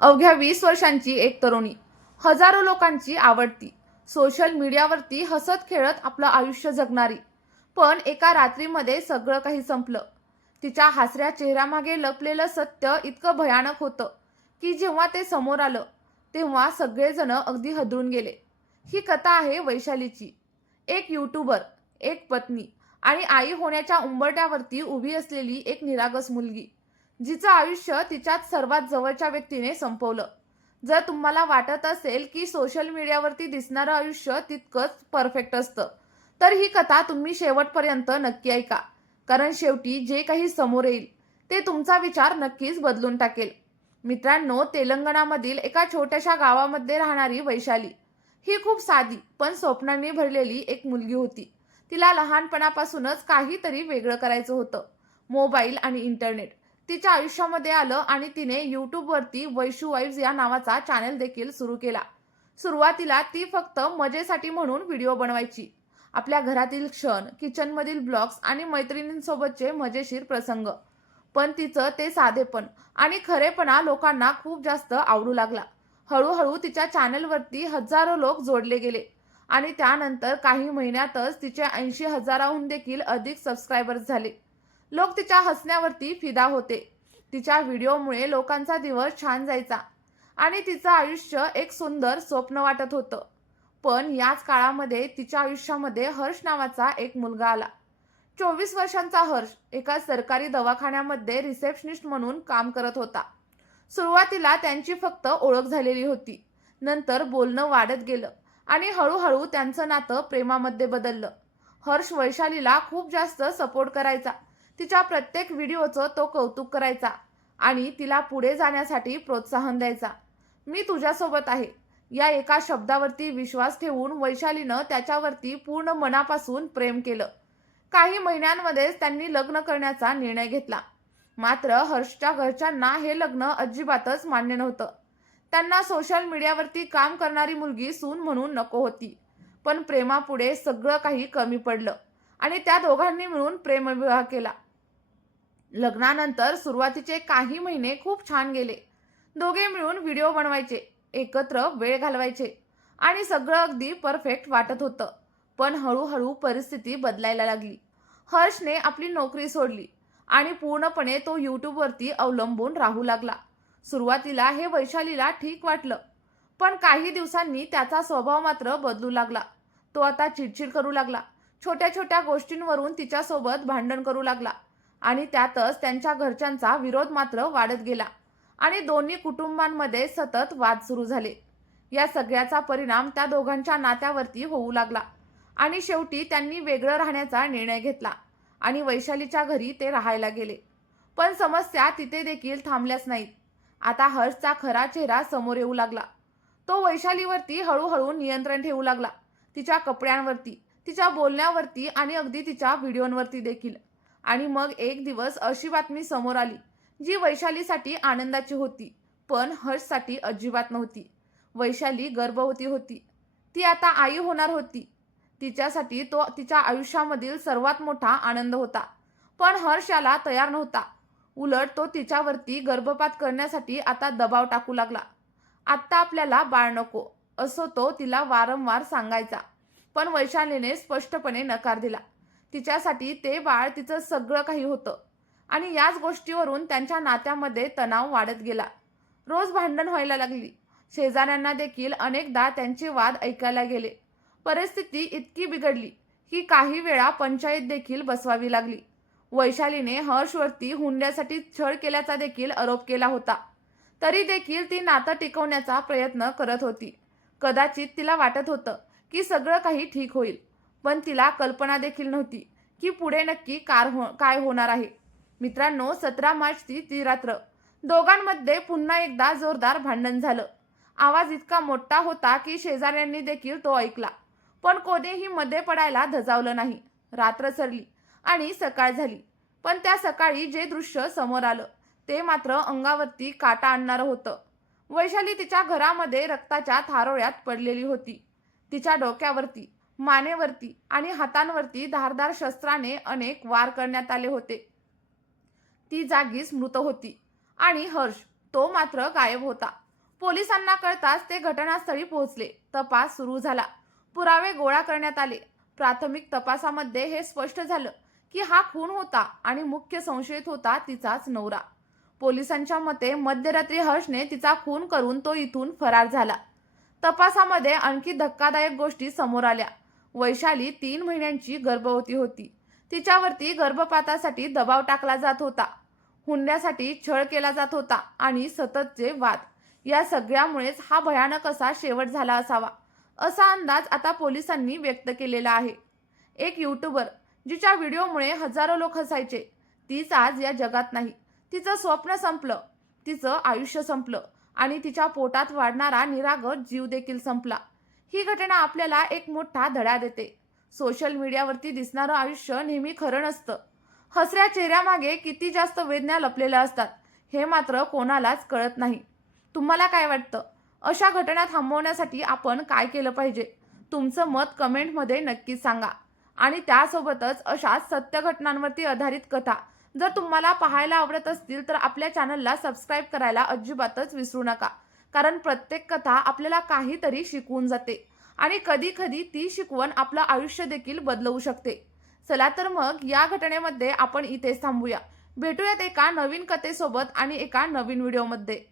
अवघ्या 20 वर्षांची एक तरुणी, हजारो लोकांची आवडती, सोशल मीडियावरती हसत खेळत आपलं आयुष्य जगणारी. पण एका रात्रीमध्ये सगळं काही संपलं. तिच्या हसऱ्या चेहऱ्यामागे लपलेलं सत्य इतकं भयानक होतं की जेव्हा ते समोर आलं तेव्हा सगळेजण अगदी हदरून गेले. ही कथा आहे वैशालीची. एक यूट्यूबर, एक पत्नी आणि आई होण्याच्या उंबरठ्यावरती उभी असलेली एक निरागस मुलगी, जिचं आयुष्य तिच्यात सर्वात जवळच्या व्यक्तीने संपवलं. जर तुम्हाला वाटत असेल की सोशल मीडियावरती दिसणारं आयुष्य तितकंच परफेक्ट असतं, तर ही कथा तुम्ही शेवटपर्यंत नक्की ऐका. कारण शेवटी जे काही समोर येईल ते तुमचा विचार नक्कीच बदलून टाकेल. मित्रांनो, तेलंगणामधील एका छोट्याशा गावामध्ये राहणारी वैशाली ही खूप साधी पण स्वप्नांनी भरलेली एक मुलगी होती. तिला लहानपणापासूनच काहीतरी वेगळं करायचं होतं. मोबाईल आणि इंटरनेट तिच्या आयुष्यामध्ये आलं आणि तिने यूट्यूबवरती वैशू वाईब्स या नावाचा चॅनल देखील सुरू केला. सुरुवातीला ती फक्त मजेसाठी म्हणून व्हिडिओ बनवायची. आपल्या घरातील क्षण, किचनमधील ब्लॉग्स आणि मैत्रिणींसोबतचे मजेशीर प्रसंग. पण तिचं ते साधेपण आणि खरेपणा लोकांना खूप जास्त आवडू लागला. हळूहळू तिच्या चॅनलवरती हजारो लोक जोडले गेले आणि त्यानंतर काही महिन्यातच तिचे 80,000हून देखील अधिक सबस्क्रायबर्स झाले. लोक तिच्या हसण्यावरती फिदा होते. तिच्या व्हिडिओमुळे लोकांचा दिवस छान जायचा आणि तिचं आयुष्य एक सुंदर स्वप्न वाटत होतं. पण याच काळामध्ये तिच्या आयुष्यामध्ये हर्ष नावाचा एक मुलगा आला. 24 वर्षांचा हर्ष एका सरकारी दवाखान्यामध्ये रिसेप्शनिस्ट म्हणून काम करत होता. सुरुवातीला त्यांची फक्त ओळख झालेली होती. नंतर बोलणं वाढत गेलं आणि हळूहळू त्यांचं नातं प्रेमामध्ये बदललं. हर्ष वैशालीला खूप जास्त सपोर्ट करायचा. तिच्या प्रत्येक व्हिडिओचं तो कौतुक करायचा आणि तिला पुढे जाण्यासाठी प्रोत्साहन द्यायचा. मी तुझ्यासोबत आहे या एका शब्दावरती विश्वास ठेवून वैशालीनं त्याच्यावरती पूर्ण मनापासून प्रेम केलं. काही महिन्यांमध्येच त्यांनी लग्न करण्याचा निर्णय घेतला. मात्र हर्षच्या घरच्यांना हे लग्न अजिबातच मान्य नव्हतं. त्यांना सोशल मीडियावरती काम करणारी मुलगी सून म्हणून नको होती. पण प्रेमापुढे सगळं काही कमी पडलं आणि त्या दोघांनी मिळून प्रेमविवाह केला. लग्नानंतर सुरुवातीचे काही महिने खूप छान गेले. दोघे मिळून व्हिडिओ बनवायचे, एकत्र वेळ घालवायचे आणि सगळं अगदी परफेक्ट वाटत होतं. पण हळूहळू परिस्थिती बदलायला लागली. हर्षने आपली नोकरी सोडली आणि पूर्णपणे तो यूट्यूबवरती अवलंबून राहू लागला. सुरुवातीला हे वैशालीला ठीक वाटलं, पण काही दिवसांनी त्याचा स्वभाव मात्र बदलू लागला. तो आता चिडचिड करू लागला. छोट्या छोट्या गोष्टींवरून तिच्यासोबत भांडण करू लागला आणि त्यातच त्यांच्या घरच्यांचा विरोध मात्र वाढत गेला आणि दोन्ही कुटुंबांमध्ये सतत वाद सुरू झाले. या सगळ्याचा परिणाम त्या दोघांच्या नात्यावरती होऊ लागला आणि शेवटी त्यांनी वेगळं राहण्याचा निर्णय घेतला आणि वैशालीच्या घरी ते राहायला गेले. पण समस्या तिथे देखील थांबल्याच नाहीत. आता हर्षचा खरा चेहरा समोर येऊ लागला. तो वैशालीवरती हळूहळू नियंत्रण ठेवू लागला. तिच्या कपड्यांवरती, तिच्या बोलण्यावरती आणि अगदी तिच्या व्हिडिओवरती देखील. आणि मग एक दिवस अशी बातमी समोर आली जी वैशालीसाठी आनंदाची होती, पण हर्षसाठी अजिबात नव्हती. वैशाली गर्भवती होती. ती आता आई होणार होती. तिच्यासाठी तो तिच्या आयुष्यामधील सर्वात मोठा आनंद होता. पण हर्ष याला तयार नव्हता. उलट तो तिच्यावरती गर्भपात करण्यासाठी आता दबाव टाकू लागला. आत्ता आपल्याला बाळ नको असं तो तिला वारंवार सांगायचा. पण वैशालीने स्पष्टपणे नकार दिला. तिच्यासाठी ते बाळ तिचं सगळं काही होतं आणि याच गोष्टीवरून त्यांच्या नात्यामध्ये तणाव वाढत गेला. रोज भांडण व्हायला लागली. शेजाऱ्यांना देखील अनेकदा त्यांचे वाद ऐकायला गेले. परिस्थिती इतकी बिघडली की काही वेळा पंचायत देखील बसवावी लागली. वैशालीने हर्षवरती हुंड्यासाठी छळ केल्याचा देखील आरोप केला होता. तरी देखील ती नातं टिकवण्याचा प्रयत्न करत होती. कदाचित तिला वाटत होतं की सगळं काही ठीक होईल, पण तिला कल्पना देखील नव्हती की पुढे नक्की काय होणार आहे. मित्रांनो, 17 मार्चची ती रात्र. दोघांमध्ये पुन्हा एकदा जोरदार भांडण झालं. आवाज इतका मोठा होता की शेजाऱ्यांनी देखील तो ऐकला. पण कोणीही मध्ये पडायला धजावलं नाही. रात्र सरली आणि सकाळ झाली. पण त्या सकाळी जे दृश्य समोर आलं ते मात्र अंगावरती काटा आणणारं होतं. वैशाली तिच्या घरामध्ये रक्ताच्या थारोळ्यात पडलेली होती. तिच्या डोक्यावरती, मानेवरती आणि हातांवरती धारदार शस्त्राने अनेक वार करण्यात आले होते. ती जागीच मृत होती आणि हर्ष तो मात्र गायब होता. पोलिसांना कळताच ते घटनास्थळी पोहोचले. तपास सुरू झाला. पुरावे गोळा करण्यात आले. प्राथमिक तपासामध्ये हे स्पष्ट झालं की हा खून होता आणि मुख्य संशयित होता तिचाच नवरा. पोलिसांच्या मते मध्यरात्री हर्षने तिचा खून करून तो इथून फरार झाला. तपासामध्ये आणखी धक्कादायक गोष्टी समोर आल्या. वैशाली 3 महिन्यांची गर्भवती होती. तिच्यावरती गर्भपातासाठी दबाव टाकला जात होता. हुंड्यासाठी छळ केला जात होता आणि सततचे वाद, या सगळ्यामुळेच हा भयानक असा शेवट झाला असावा, असा अंदाज आता पोलिसांनी व्यक्त केलेला आहे. एक यूट्यूबर जिच्या व्हिडिओमुळे हजारो लोक हसायचे, तीच आज या जगात नाही. तिचं स्वप्न संपलं, तिचं आयुष्य संपलं आणि तिच्या पोटात वाढणारा निरागस जीव देखील संपला. ही घटना आपल्याला एक मोठा धडा देते. सोशल मीडियावरती दिसणारं आयुष्य नेहमी खरं नसतं. हसऱ्या चेहऱ्यामागे किती जास्त वेदना लपलेल्या असतात हे मात्र कोणालाच कळत नाही. तुम्हाला काय वाटतं? अशा घटना थांबवण्यासाठी आपण काय केलं पाहिजे? तुमचं मत कमेंटमध्ये नक्कीच सांगा. आणि त्यासोबतच अशा सत्य घटनांवरती आधारित कथा जर तुम्हाला पाहायला आवडत असतील तर आपल्या चॅनलला सबस्क्राईब करायला अजिबातच विसरू नका. कारण प्रत्येक कथा आपल्याला काहीतरी शिकवून जाते आणि कधी कधी ती शिकवण आपलं आयुष्य देखील बदलवू शकते. चला तर मग या घटनेमध्ये आपण इथेच थांबूया. भेटूयात एका नवीन कथेसोबत आणि एका नवीन व्हिडिओमध्ये.